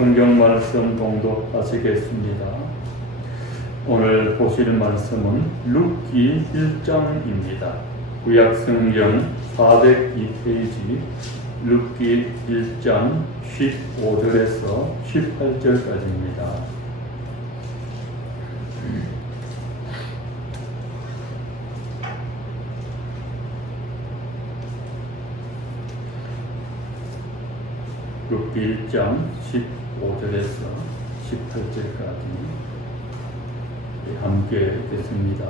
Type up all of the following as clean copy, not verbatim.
성경 말씀 봉독하시겠습니다. 오늘 보실 말씀은 룻기 1장입니다. 구약 성경 402페이지 룻기 1장 15절에서 18절까지입니다. 룻기 1장 15절에서 18절까지 함께 읽겠습니다.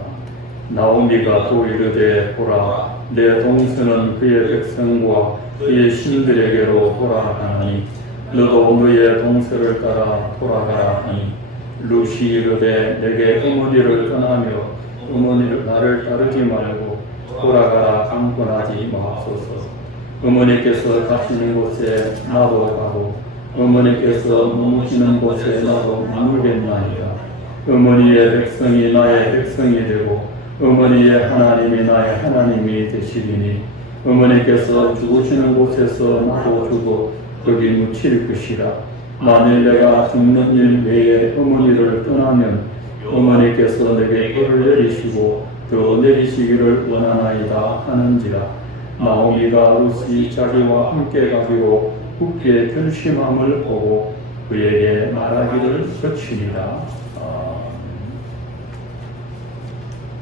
나오미가 또 이르되 보라, 내 동서는 그의 백성과 그의 신들에게로 돌아가니 너도 너의 동서를 따라 돌아가라 하니 룻이 이르되 내게 어머니를 떠나며 어머니를 나를 따르지 말고 돌아가라 강권하지 마옵소서. 어머니께서 가시는 곳에 나도 가고 어머니께서 머무시는 곳에 나도 머물겠나이다. 어머니의 백성이 나의 백성이 되고 어머니의 하나님이 나의 하나님이 되시리니 어머니께서 죽으시는 곳에서 나도 죽어 거기 묻힐 것이라. 만일 내가 죽는 일 외에 어머니를 떠나면 어머니께서 내게 벌을 내리시고 더 내리시기를 원하나이다 하는지라. 나오미가 룻이 자기와 함께 가기로 굳게 결심함을 보고 그에게 말하기를 거치니라.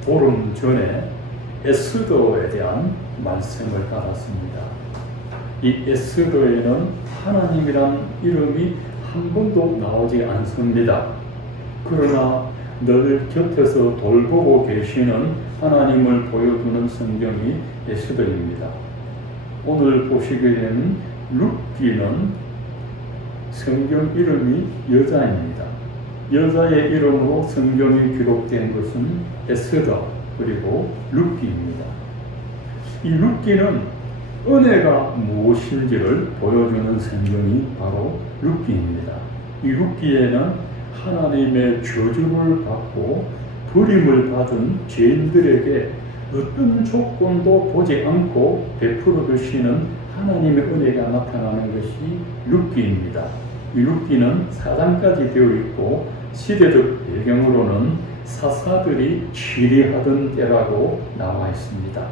보름 전에 에스더에 대한 말씀을 받았습니다. 이 에스더에는 하나님이란 이름이 한 번도 나오지 않습니다. 그러나 늘 곁에서 돌보고 계시는 하나님을 보여주는 성경이 에스더입니다. 오늘 보시게 되는 룻기는 성경 이름이 여자입니다. 여자의 이름으로 성경이 기록된 것은 에스더 그리고 룻기입니다. 이 룻기는 은혜가 무엇인지를 보여주는 성경이 바로 룻기입니다. 이 룻기에는 하나님의 저주를 받고 버림을 받은 죄인들에게 어떤 조건도 보지 않고 베풀어 주시는 하나님의 은혜가 나타나는 것이 룻기입니다. 이 룻기는 4장까지 되어 있고 시대적 배경으로는 사사들이 치리하던 때라고 나와 있습니다.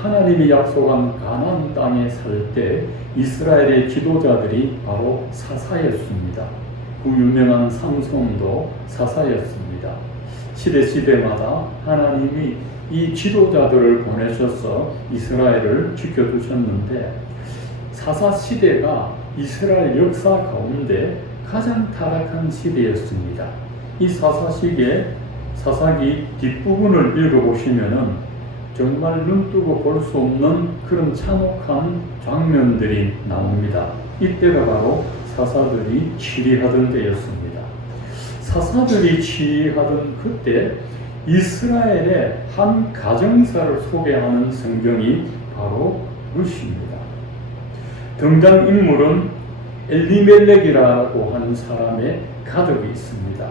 하나님이 약속한 가나안 땅에 살 때 이스라엘의 지도자들이 바로 사사였습니다. 그 유명한 삼손도 사사였습니다. 시대마다 하나님이 이 지도자들을 보내셔서 이스라엘을 지켜주셨는데 사사 시대가 이스라엘 역사 가운데 가장 타락한 시대였습니다. 이 사사시기에 사사기 뒷부분을 읽어보시면은 정말 눈뜨고 볼 수 없는 그런 참혹한 장면들이 나옵니다. 이때가 바로 사사들이 치리하던 때였습니다. 사사들이 치리하던 그때 이스라엘의 한 가정사를 소개하는 성경이 바로 룻입니다. 등장인물은 엘리멜렉이라고 하는 사람의 가족이 있습니다.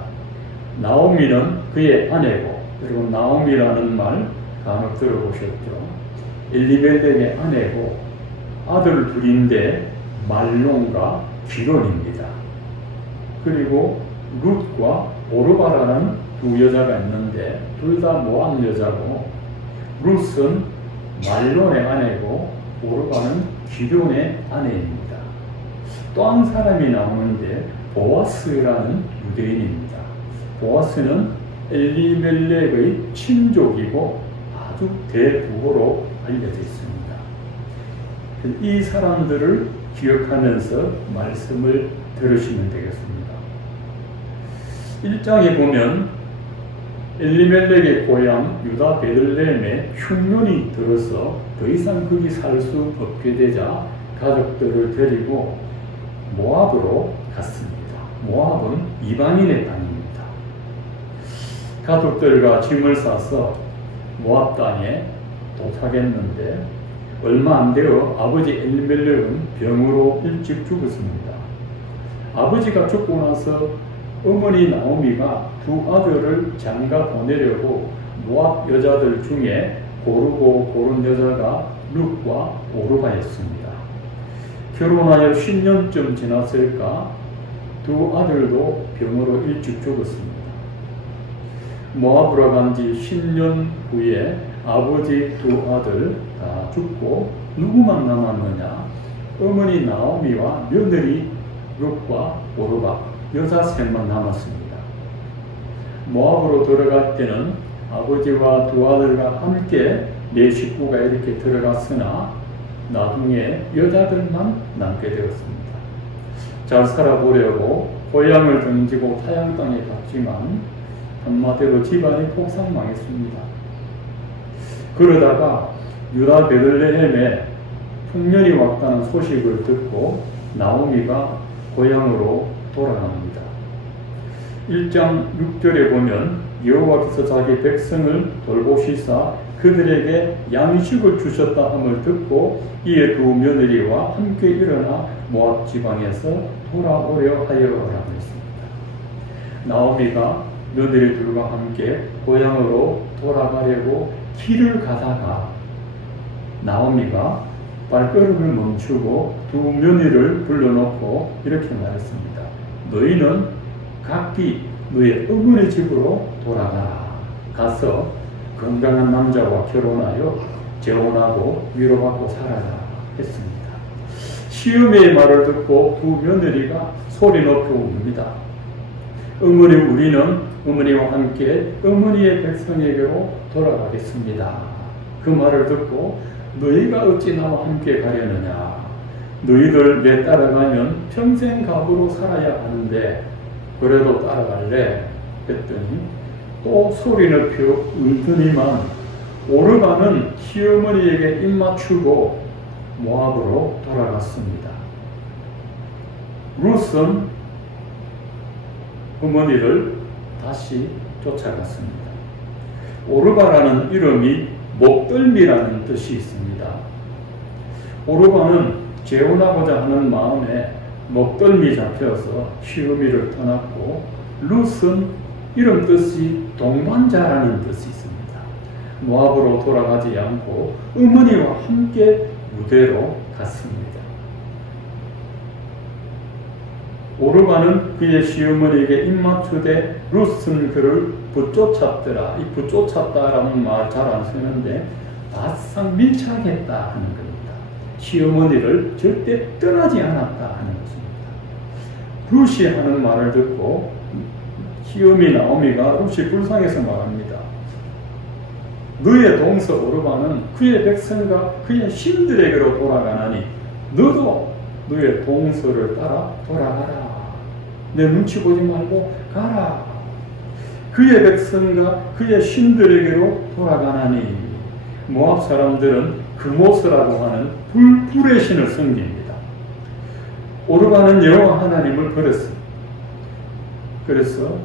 나오미는 그의 아내고, 그리고 나오미라는 말 간혹 들어보셨죠? 엘리멜렉의 아내고 아들 둘인데 말론과 기론입니다. 그리고 룻과 오르바라는 두 여자가 있는데 둘 다 모압 여자고 룻은 말론의 아내고 오르바는 기론의 아내입니다. 또 한 사람이 나오는데 보아스라는 유대인입니다. 보아스는 엘리멜렉의 친족이고 아주 대부호로 알려져 있습니다. 이 사람들을 기억하면서 말씀을 들으시면 되겠습니다. 1장에 보면 엘리멜렉의 고향 유다 베들레헴에 흉년이 들어서 더 이상 거기 살 수 없게 되자 가족들을 데리고 모압으로 갔습니다. 모압은 이방인의 땅입니다. 가족들과 짐을 싸서 모압 땅에 도착했는데 얼마 안 되어 아버지 엘리멜렉은 병으로 일찍 죽었습니다. 아버지가 죽고 나서 어머니 나오미가 두 아들을 장가 보내려고 모압 여자들 중에 고르고 고른 여자가 룻과 오르바였습니다. 결혼하여 10년쯤 지났을까 두 아들도 병으로 일찍 죽었습니다. 모압으로 간 지 10년 후에 아버지 두 아들 다 죽고 누구만 남았느냐? 어머니 나오미와 며느리 룻과 오르바 여자 셋만 남았습니다. 모압으로 들어갈 때는 아버지와 두 아들과 함께 네 식구가 이렇게 들어갔으나 나중에 여자들만 남게 되었습니다. 잘 살아보려고 고향을 던지고 타양 땅에 갔지만 한마디로 집안이 폭삭망했습니다. 그러다가 유다 베들레헴에 풍년이 왔다는 소식을 듣고 나오미가 고향으로 돌아갑니다. 1장 6절에 보면 여호와께서 자기 백성을 돌보시사 그들에게 양식을 주셨다 함을 듣고 이에 두 며느리와 함께 일어나 모압 지방에서 돌아오려 하여라고 했습니다. 나오미가 며느리들과 함께 고향으로 돌아가려고 길을 가다가 나오미가 발걸음을 멈추고 두 며느리를 불러놓고 이렇게 말했습니다. 너희는 각기 너의 어머니 집으로 돌아가라. 가서 건강한 남자와 결혼하여 재혼하고 위로받고 살아라 했습니다. 시어머니의 말을 듣고 두 며느리가 소리 높여 웁니다. 어머니, 우리는 어머니와 함께 어머니의 백성에게로 돌아가겠습니다. 그 말을 듣고 너희가 어찌 나와 함께 가려느냐? 너희들 내 따라가면 평생 갑으로 살아야 하는데 그래도 따라갈래? 했더니 또 소리 높여 울더니만 오르바는 시어머니에게 입맞추고 모압으로 돌아갔습니다. 룻은 어머니를 다시 쫓아갔습니다. 오르바라는 이름이 목덜미라는 뜻이 있습니다. 오르바는 재혼하고자 하는 마음에 목덜미 잡혀서 시어미를 떠났고 룻은 이름 뜻이 동반자라는 뜻이 있습니다. 모압으로 돌아가지 않고 어머니와 함께 무대로 갔습니다. 오르바는 그의 시어머니에게 입맞추되 룻은 그를 붙쫓았더라. 이 붙쫓았다라는 말 잘 안 쓰는데 바싹 밀착했다 하는 겁니다. 시어머니를 절대 떠나지 않았다 하는 것입니다. 룻이 하는 말을 듣고 시어미 나오미가 룻이 불쌍해서 말합니다. 너의 동서 오르바는 그의 백성과 그의 신들에게로 돌아가나니 너도 너의 동서를 따라 돌아가라. 내 눈치 보지 말고 가라. 그의 백성과 그의 신들에게로 돌아가나니. 모압 사람들은 그모스라고 하는 불의 신을 섬깁니다. 오르바는 여호와 하나님을 버렸습니다. 그래서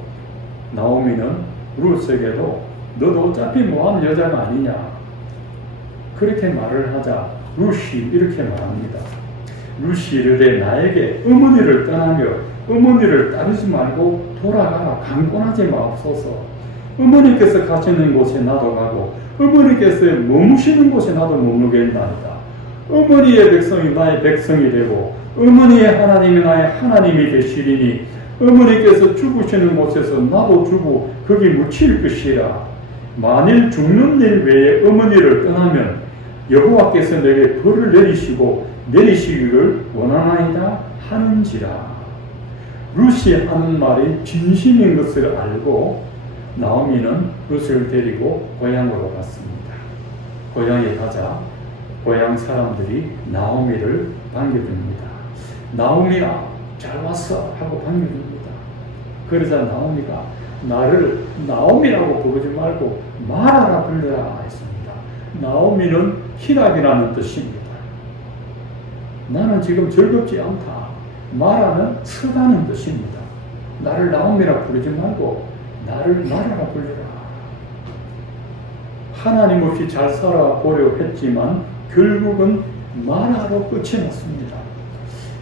나오미는 룻에게도 너도 어차피 모압 여자가 아니냐 그렇게 말을 하자 룻이 이렇게 말합니다. 룻이 이르되 나에게 어머니를 떠나며 어머니를 따르지 말고 돌아가라. 강권하지 마옵소서. 어머니께서 가시는 곳에 나도 가고 어머니께서 머무시는 곳에 나도 머무겠나이다. 어머니의 백성이 나의 백성이 되고 어머니의 하나님이 나의 하나님이 되시리니 어머니께서 죽으시는 곳에서 나도 죽고 거기 묻힐 것이라. 만일 죽는 일 외에 어머니를 떠나면 여호와께서 내게 벌을 내리시기를 원하나이다 하는지라. 룻이 하는 말이 진심인 것을 알고 나오미는 룻을 데리고 고향으로 갔습니다. 고향에 가자 고향 사람들이 나오미를 반겨줍니다. 나오미야 잘 왔어 하고 반겨줍니다. 그러자 나오미가 나를 나오미라고 부르지 말고 마라라 불러라 했습니다. 나오미는 희락이라는 뜻입니다. 나는 지금 즐겁지 않다. 마라는 서다는 뜻입니다. 나를 나오미라 부르지 말고 나를 마라라 불러라. 하나님 없이 잘 살아보려고 했지만 결국은 마라로 끝이 났습니다.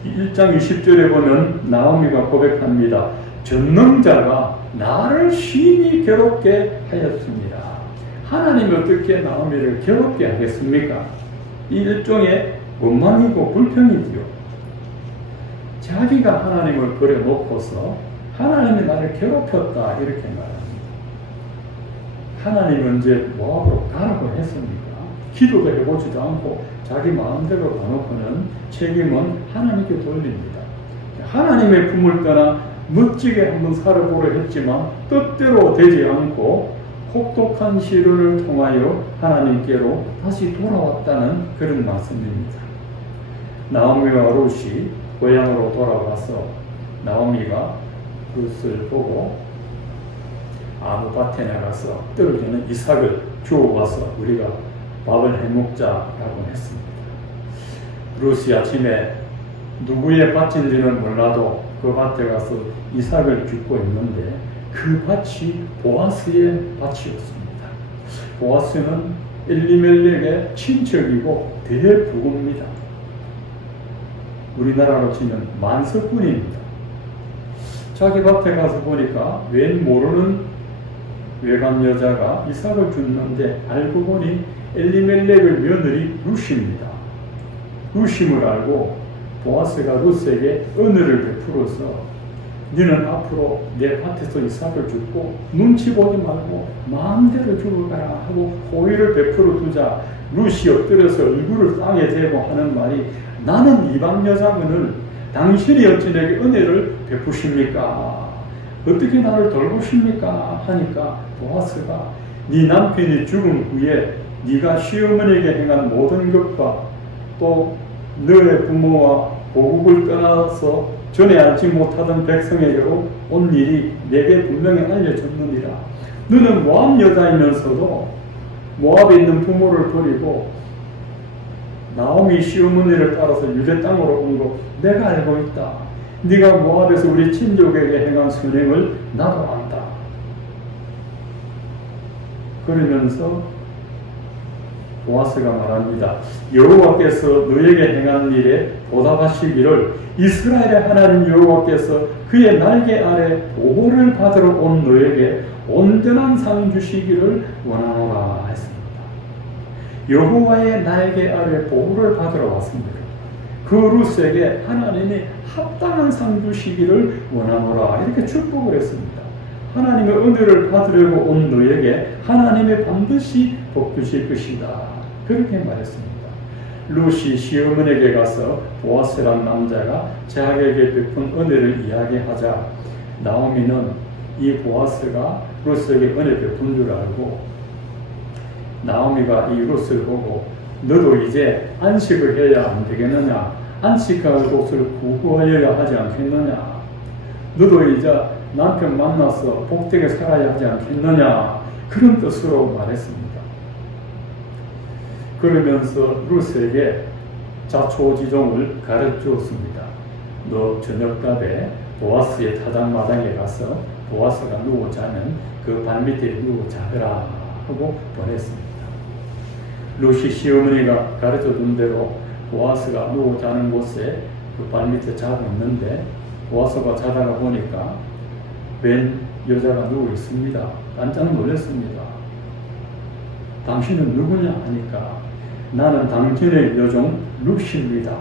1장 20절에 보면 나오미가 고백합니다. 전능자가 나를 심히 괴롭게 하였습니다. 하나님이 어떻게 나오미를 괴롭게 하겠습니까? 이 일종의 원망이고 불평이지요. 자기가 하나님을 버려놓고서 하나님이 나를 괴롭혔다 이렇게 말합니다. 하나님이 언제 모압으로 가라고 했습니까? 기도도 해보지도 않고 자기 마음대로 가놓고는 책임은 하나님께 돌립니다. 하나님의 품을 떠나 멋지게 한번 살아보려 했지만 뜻대로 되지 않고 혹독한 시련을 통하여 하나님께로 다시 돌아왔다는 그런 말씀입니다. 나오미와 룻이 고향으로 돌아와서 나오미가 룻을 보고 아무 밭에 나가서 떨어지는 이삭을 주워와서 우리가 밥을 해먹자라고 했습니다. 룻이 아침에 누구의 밭인지는 몰라도 그 밭에 가서 이삭을 줍고 있는데 그 밭이 보아스의 밭이었습니다. 보아스는 엘리멜렉의 친척이고 대부고입니다. 우리나라로 치면 만석군입니다. 자기 밭에 가서 보니까 웬 모르는 외간 여자가 이삭을 줬는데 알고 보니 엘리멜렉의 며느리 룻입니다. 룻임을 알고 보아스가 룻에게 은혜를 베풀어서 너는 앞으로 내 밭에서 이삭을 줍고 눈치 보지 말고 마음대로 죽어가라 하고 호의를 베풀어 두자 룻이 엎드려서 얼굴을 땅에 대고 하는 말이 나는 이방 여자분을 당신이 어찌 내게 은혜를 베푸십니까? 어떻게 나를 돌보십니까? 하니까 보아스가 네 남편이 죽은 후에 네가 시어머니에게 행한 모든 것과 또 너의 부모와 고국을 떠나서 전에 알지 못하던 백성에게로 온 일이 내게 분명히 알려졌느니라. 너는 모압 여자이면서도 모압에 있는 부모를 버리고 나오미 시어머니를 따라서 유대 땅으로 온 거 내가 알고 있다. 네가 모압에서 우리 친족에게 행한 선행을 나도 안다. 그러면서 보아스가 말합니다. 여호와께서 너에게 행한 일에 보답하시기를 이스라엘의 하나님 여호와께서 그의 날개 아래 보호를 받으러 온 너에게 온전한 상 주시기를 원하노라 했습니다. 여호와의 날개 아래 보호를 받으러 왔습니다. 그 룻에게 하나님이 합당한 상 주시기를 원하노라 이렇게 축복을 했습니다. 하나님의 은혜를 받으려고 온 너에게 하나님이 반드시 복 주실 것이다. 그렇게 말했습니다. 룻이 시어머니에게 가서 보아스란 남자가 자기에게 베푼 은혜를 이야기하자 나오미는 이 보아스가 룻에게 은혜 베푼 줄 알고 나오미가 이 룻을 보고 너도 이제 안식을 해야 안 되겠느냐? 안식할 곳을 구하여야 하지 않겠느냐? 너도 이제 남편 만나서 복되게 살아야 하지 않겠느냐? 그런 뜻으로 말했습니다. 그러면서 룻에게 자초지종을 가르치었습니다. 너 저녁밥에 보아스의 타작마당에 가서 보아스가 누워 자면 그 발밑에 누워 자거라 하고 보냈습니다. 룻이 시어머니가 가르쳐준 대로 보아스가 누워 자는 곳에 그 발밑에 자고 있는데 보아스가 자다가 보니까 웬 여자가 누워 있습니다. 깜짝 놀랐습니다. 당신은 누구냐 하니까 나는 당신의 여종 룻입니다.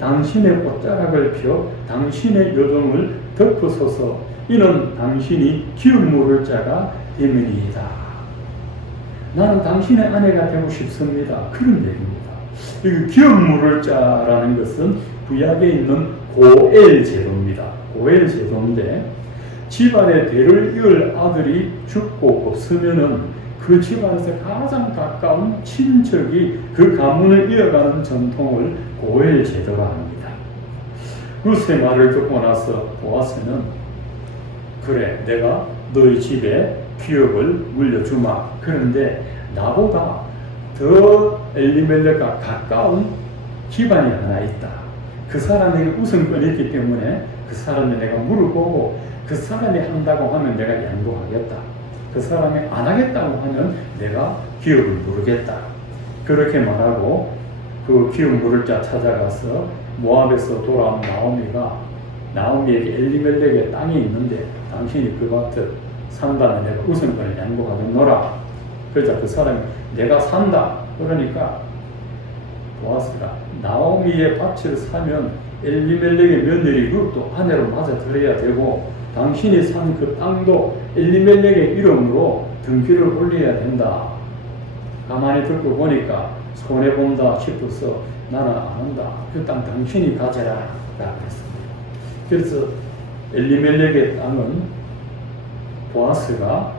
당신의 옷자락을 펴 당신의 여종을 덮어서서 이는 당신이 기름 물을 자가 되면이다. 나는 당신의 아내가 되고 싶습니다. 그런 얘기입니다. 이 기름 물을 자라는 것은 구약에 있는 고엘 제도입니다. 고엘 제도인데 집안에 대를 이을 아들이 죽고 없으면은 그 집안에서 가장 가까운 친척이 그 가문을 이어가는 전통을 고엘 제도라 합니다. 룻의 말을 듣고 나서 보아스는 그래 내가 너희 집에 기업을 물려주마. 그런데 나보다 더 엘리멜렉과 가까운 집안이 하나 있다. 그 사람에게 우선권이 있기 때문에 그 사람을 내가 물어보고 그 사람이 한다고 하면 내가 양보하겠다. 그 사람이 안 하겠다고 하면 내가 기업을 물겠다. 그렇게 말하고 그 기업 물을 자 찾아가서 모압에서 돌아온 나오미가 나오미에게 엘리멜렉의 땅이 있는데 당신이 그 밭을 산다면 내가 우선권을 양보하겠노라. 그러자 그 사람이 내가 산다. 그러니까 보아스가 나오미의 밭을 사면 엘리멜렉의 며느리 룻도 아내로 맞아들여야 되고 당신이 산 그 땅도 엘리멜렉의 이름으로 등기를 올려야 된다. 가만히 듣고 보니까 손해본다 싶어서 나는 안 한다. 그 땅 당신이 가져라 라고 했습니다. 그래서 엘리멜렉의 땅은 보아스가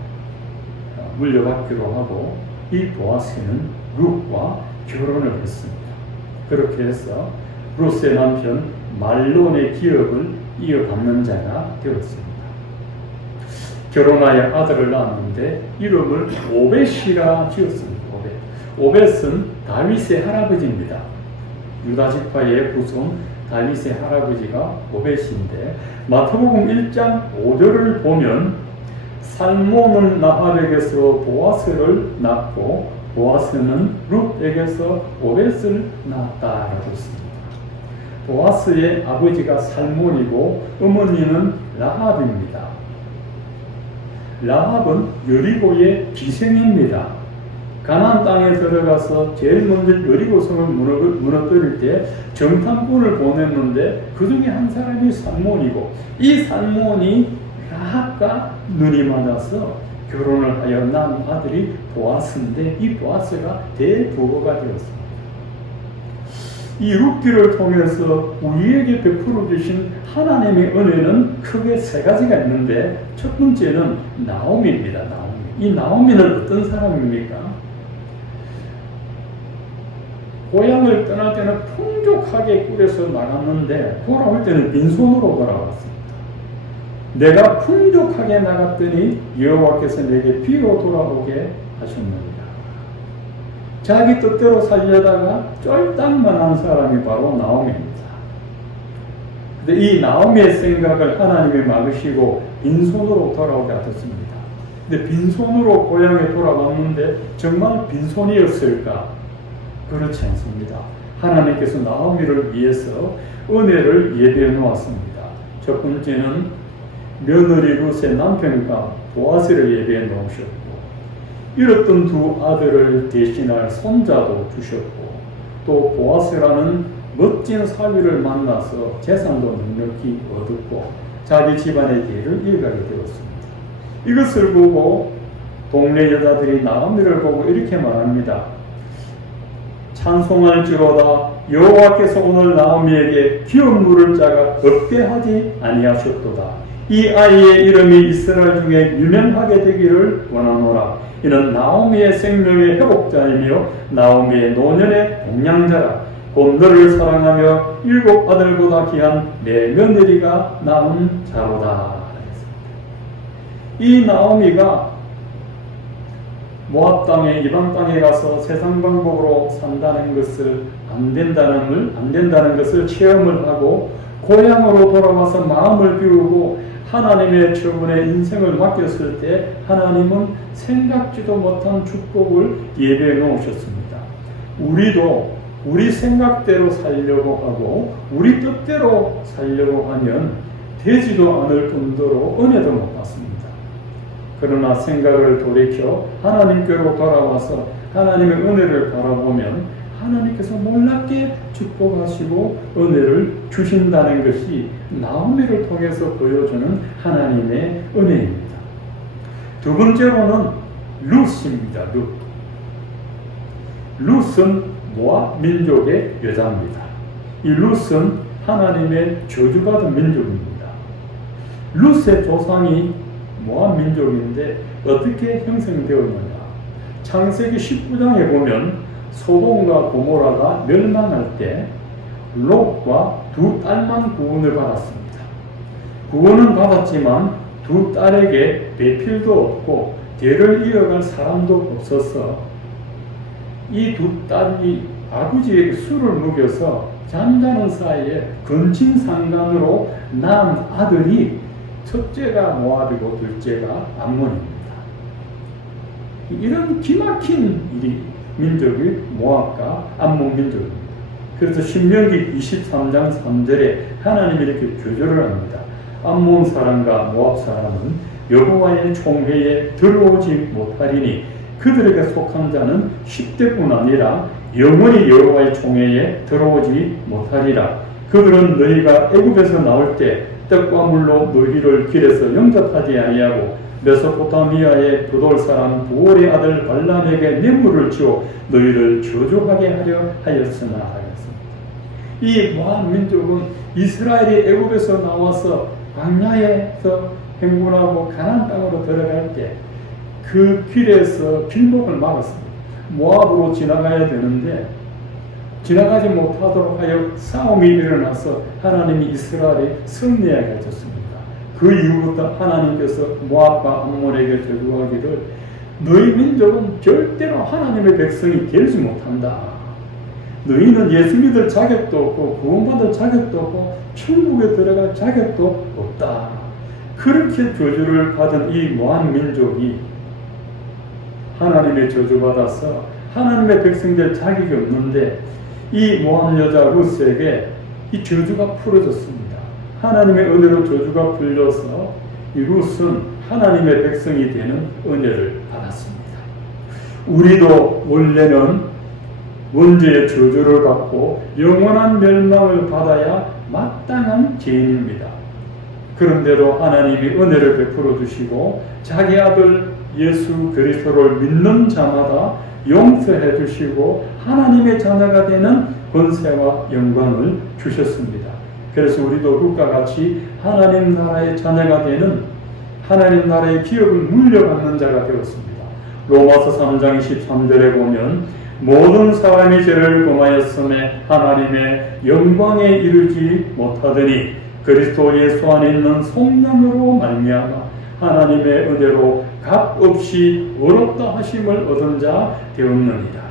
물려받기로 하고 이 보아스는 룻과 결혼을 했습니다. 그렇게 해서 룻의 남편 말론의 기업을 이어받는 자가 되었습니다. 결혼하여 아들을 낳았는데 이름을 오벳이라 지었습니다. 오벳은 다윗의 할아버지입니다. 유다 지파의 후손 다윗의 할아버지가 오벳인데 마태복음 1장 5절을 보면 살몬은 나합에게서 보아스를 낳고 보아스는 룻에게서 오벳을 낳았다라고 했습니다. 보아스의 아버지가 살몬이고 어머니는 라합입니다. 라합은 여리고의 기생입니다. 가나안 땅에 들어가서 제일 먼저 여리고성을 무너뜨릴 때 정탐꾼을 보냈는데 그 중에 한 사람이 살몬이고 이 살몬이 라합과 눈이 맞아서 결혼을 하여 낳은 아들이 보아스인데 이 보아스가 대부호가 되었습니다. 이 룻기를 통해서 우리에게 베풀어 주신 하나님의 은혜는 크게 세 가지가 있는데 첫 번째는 나오미입니다. 나오미. 이 나오미는 어떤 사람입니까? 고향을 떠날 때는 풍족하게 꾸려서 나갔는데 돌아올 때는 빈손으로 돌아왔습니다. 내가 풍족하게 나갔더니 여호와께서 내게 비로 돌아오게 하셨느니라. 자기 뜻대로 살려다가 쫄딱만 한 사람이 바로 나오미입니다. 근데 이 나오미의 생각을 하나님이 막으시고 빈손으로 돌아오게 하셨습니다. 근데 빈손으로 고향에 돌아왔는데 정말 빈손이었을까? 그렇지 않습니다. 하나님께서 나오미를 위해서 은혜를 예비해 놓았습니다. 첫 번째는 며느리 룻의 남편과 보아스를 예비해 놓으셨고 잃었던 두 아들을 대신할 손자도 주셨고 또 보아스라는 멋진 사위를 만나서 재산도 넉넉히 얻었고 자기 집안의 길을 이어가게 되었습니다. 이것을 보고 동네 여자들이 나오미를 보고 이렇게 말합니다. 찬송할지로다 여호와께서 오늘 나오미에게 기업 물을 자가 없게 하지 아니하셨도다. 이 아이의 이름이 이스라엘 중에 유명하게 되기를 원하노라. 이는 나오미의 생명의 회복자이며 나오미의 노년의 동량자라. 곧 너를 사랑하며 7 아들보다 귀한 내 며느리가 낳은 자로다. 이 나오미가 모압 땅에 이방 땅에 가서 세상 방법으로 산다는 것을 안 된다는 것을 체험을 하고 고향으로 돌아와서 마음을 비우고 하나님의 처분에 인생을 맡겼을 때 하나님은 생각지도 못한 축복을 예배해 놓으셨습니다. 우리도 우리 생각대로 살려고 하고 우리 뜻대로 살려고 하면 되지도 않을 뿐더러 은혜도 못 받습니다. 그러나 생각을 돌이켜 하나님께로 돌아와서 하나님의 은혜를 바라보면 하나님께서 놀랍게 축복하시고 은혜를 주신다는 것이 나오미를 통해서 보여주는 하나님의 은혜입니다. 두 번째로는 룻입니다. 룻은 모압 민족의 여자입니다. 이 룻은 하나님의 저주받은 민족입니다. 룻의 조상이 모압 민족인데 어떻게 형성되었느냐? 창세기 19장에 보면 소돔과 고모라가 멸망할 때 롯과 두 딸만 구원을 받았습니다. 구원은 받았지만 두 딸에게 배필도 없고 대를 이어갈 사람도 없어서 이 두 딸이 아버지에게 술을 먹여서 잠자는 사이에 근친상간으로 낳은 아들이 첫째가 모압이고 둘째가 암몬입니다. 이런 기막힌 일이 민족이 모압과 암몬 민족입니다. 그래서 신명기 23장 3절에 하나님이 이렇게 조절을 합니다. 암몬 사람과 모압 사람은 여호와의 총회에 들어오지 못하리니 그들에게 속한 자는 10대뿐 아니라 영원히 여호와의 총회에 들어오지 못하리라. 그들은 너희가 애굽에서 나올 때 떡과 물로 너희를 길에서 영접하지 아니하고 메소포타미아의 부돌 사람 부올의 아들 발람에게 뇌물을 지어 너희를 저주하게 하려 하였으나 하였습니다. 이 모압 민족은 이스라엘이 애굽에서 나와서 광야에서 행군하고 가나안 땅으로 들어갈 때 그 길에서 길목을 막았습니다. 모압으로 지나가야 되는데 지나가지 못하도록 하여 싸움이 일어나서 하나님이 이스라엘이 승리하게 하셨습니다. 그 이후부터 하나님께서 모압과 암몬에게 저주하기를 너희 민족은 절대로 하나님의 백성이 되지 못한다. 너희는 예수 믿을 자격도 없고 구원받을 자격도 없고 천국에 들어갈 자격도 없다. 그렇게 저주를 받은 이 모압 민족이 하나님의 저주받아서 하나님의 백성 될 자격이 없는데 이 모압 여자 루스에게 이 저주가 풀어졌습니다. 하나님의 은혜로 저주가 풀려서 이 루스는 하나님의 백성이 되는 은혜를 받았습니다. 우리도 원래는 원죄의 저주를 받고 영원한 멸망을 받아야 마땅한 죄인입니다. 그런데도 하나님이 은혜를 베풀어 주시고 자기 아들 예수 그리스도를 믿는 자마다 용서해 주시고 하나님의 자녀가 되는 권세와 영광을 주셨습니다. 그래서 우리도 룻과 같이 하나님 나라의 자녀가 되는 하나님 나라의 기업을 물려받는 자가 되었습니다. 로마서 3장 23절에 보면 모든 사람이 죄를 범하였음에 하나님의 영광에 이르지 못하더니 그리스도 예수 안에 있는 성령으로 말미암아 하나님의 은혜로 값없이 의롭다 하심을 얻은 자 되었느니라.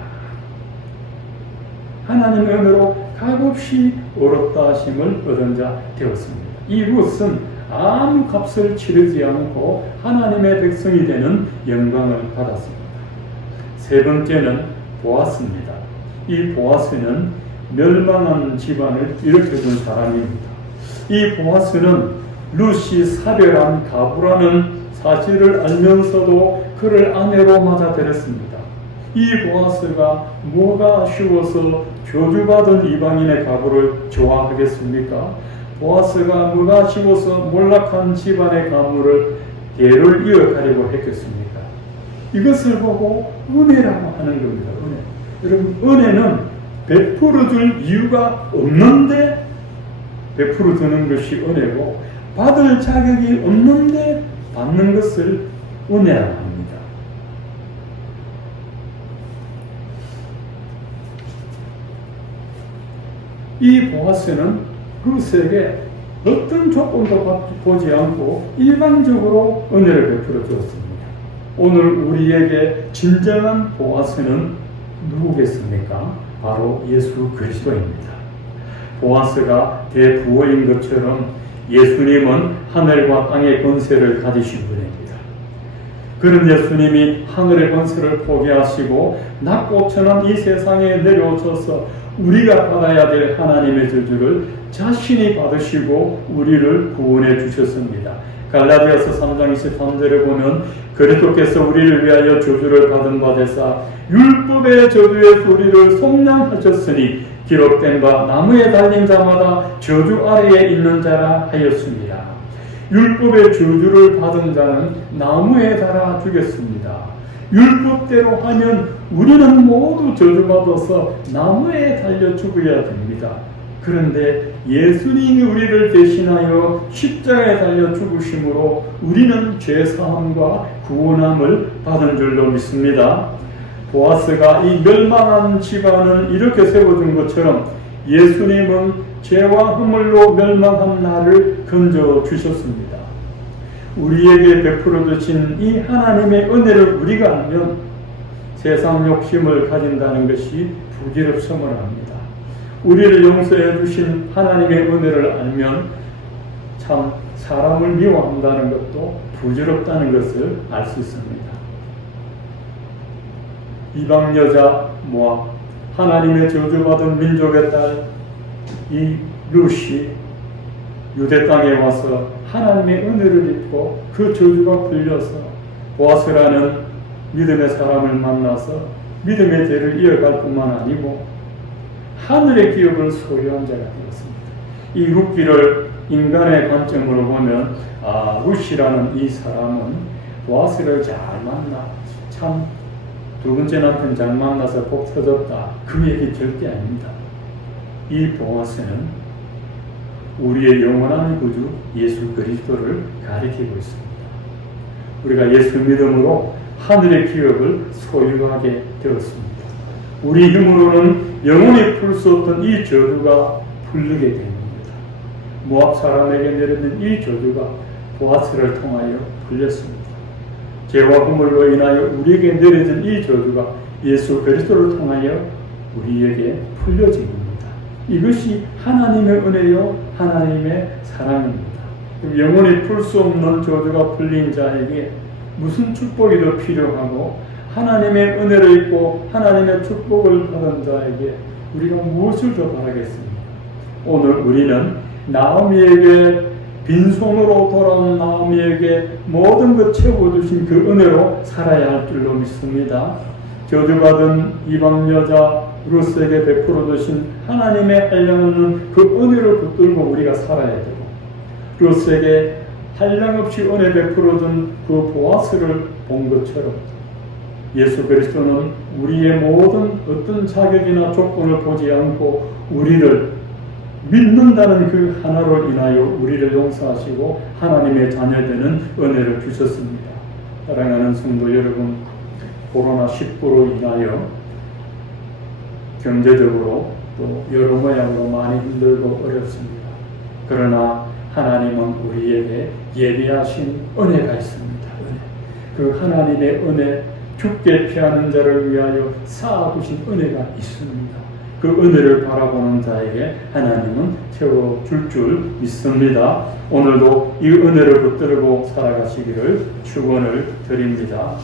하나님의 은혜로 값없이 의롭다 하심을 얻은 자 되었습니다. 이 룻은 아무 값을 치르지 않고 하나님의 백성이 되는 영광을 받았습니다. 세 번째는 보아스입니다. 이 보아스는 멸망한 집안을 일으켜준 사람입니다. 이 보아스는 룻이 사별한 가부라는 사실을 알면서도 그를 아내로 맞아들였습니다. 이 보아스가 뭐가 아쉬워서 저주받은 이방인의 가부를 좋아하겠습니까? 보아스가 뭐가 아쉬워서 몰락한 집안의 가문을 대를 이어가려고 했겠습니까? 이것을 보고 은혜라고 하는 겁니다. 은혜. 여러분, 은혜는 베풀어 줄 이유가 없는데 베풀어 주는 것이 은혜고 받을 자격이 없는데 받는 것을 은혜라고 합니다. 이 보아스는 룻에게 어떤 조건도 보지 않고 일반적으로 은혜를 베풀어 주었습니다. 오늘 우리에게 진정한 보아스는 누구겠습니까? 바로 예수 그리스도입니다. 보아스가 대부호인 것처럼 예수님은 하늘과 땅의 권세를 가지신 분입니다. 그런 예수님이 하늘의 권세를 포기하시고 낮고 천한 이 세상에 내려오셔서 우리가 받아야 될 하나님의 저주를 자신이 받으시고 우리를 구원해 주셨습니다. 갈라디아서 3장 23절에 보면 그리스도께서 우리를 위하여 저주를 받은 바 되사 율법의 저주의 소리를 속량하셨으니 기록된 바 나무에 달린 자마다 저주 아래에 있는 자라 하였습니다. 율법의 저주를 받은 자는 나무에 달아 죽였습니다. 율법대로 하면 우리는 모두 저주받아서 나무에 달려 죽어야 됩니다. 그런데 예수님이 우리를 대신하여 십자가에 달려 죽으심으로 우리는 죄사함과 구원함을 받은 줄로 믿습니다. 보아스가 이 멸망한 집안을 이렇게 세워준 것처럼 예수님은 죄와 허물로 멸망한 나를 건져 주셨습니다. 우리에게 베풀어 주신 이 하나님의 은혜를 우리가 알면 세상 욕심을 가진다는 것이 부질없음을 합니다. 우리를 용서해 주신 하나님의 은혜를 알면 참 사람을 미워한다는 것도 부질없다는 것을 알 수 있습니다. 이방 여자 모압, 하나님의 저주받은 민족의 딸 이 룻이 유대 땅에 와서 하나님의 은혜를 입고 그 저주가 풀려서 보아스라는 믿음의 사람을 만나서 믿음의 죄를 이어갈 뿐만 아니고 하늘의 기업을 소유한 자가 되었습니다. 이 룻기를 인간의 관점으로 보면 룻이라는 이 사람은 보아스를 잘 만나 참 두 번째 남편 잘 만나서 복 터졌다 그 얘기 절대 아닙니다. 이 보아스는 우리의 영원한 구주 예수 그리스도를 가리키고 있습니다. 우리가 예수 믿음으로 하늘의 기업을 소유하게 되었습니다. 우리 힘으로는 영원히 풀 수 없던 이 저주가 풀리게 됩니다. 모압 사람에게 내려진 이 저주가 보아스를 통하여 풀렸습니다. 죄와 허물로 인하여 우리에게 내려진 이 저주가 예수 그리스도를 통하여 우리에게 풀려진 겁니다. 이것이 하나님의 은혜요 하나님의 사랑입니다. 영원히 풀 수 없는 저주가 풀린 자에게 무슨 축복이 더 필요하고 하나님의 은혜를 입고 하나님의 축복을 받은 자에게 우리가 무엇을 더 바라겠습니까? 오늘 우리는 나오미에게 빈손으로 돌아온 나오미에게 모든 것 채워주신 그 은혜로 살아야 할 줄로 믿습니다. 저주받은 이방 여자 룻에게 베풀어 주신 하나님의 한량없는 그 은혜를 붙들고 우리가 살아야 되고 룻에게 한량없이 은혜 베풀어 준 그 보아스를 본 것처럼 예수 그리스도는 우리의 모든 어떤 자격이나 조건을 보지 않고 우리를 믿는다는 그 하나로 인하여 우리를 용서하시고 하나님의 자녀되는 은혜를 주셨습니다. 사랑하는 성도 여러분, 코로나19로 인하여 경제적으로 또 여러 모양으로 많이 힘들고 어렵습니다. 그러나 하나님은 우리에게 예비하신 은혜가 있습니다. 그 하나님의 은혜, 죽게 피하는 자를 위하여 쌓아두신 은혜가 있습니다. 그 은혜를 바라보는 자에게 하나님은 채워줄 줄 믿습니다. 오늘도 이 은혜를 붙들고 살아가시기를 축원을 드립니다.